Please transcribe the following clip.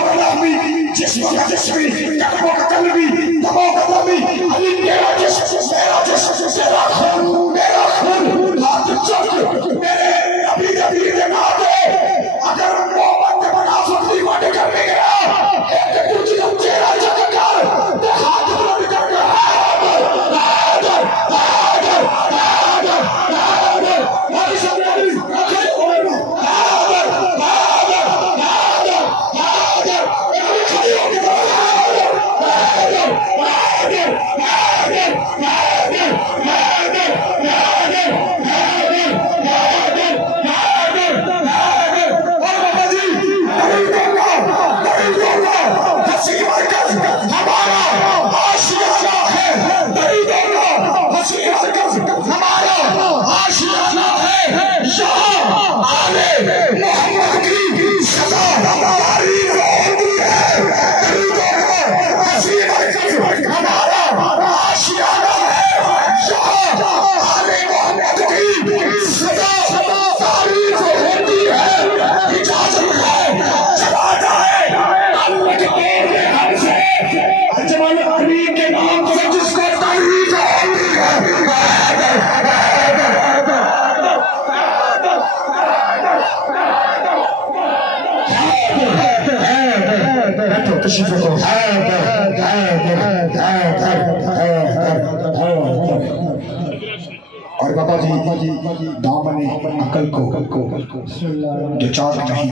قلبی جسم کا جسمی قلب کا قلبی دماغ کا دمی علی میرا جسم میرا جسم میرا خون میرا خون ہاتھ چک میرے نبی نبی کے ناطے اگر محمد کے منافق دیوانے کرنے گیا ایک دوسرے کو چہرہ جگہ کر ہاتھ بلند کر کے اور بابا جی دامن عقل کو دو چار نہیں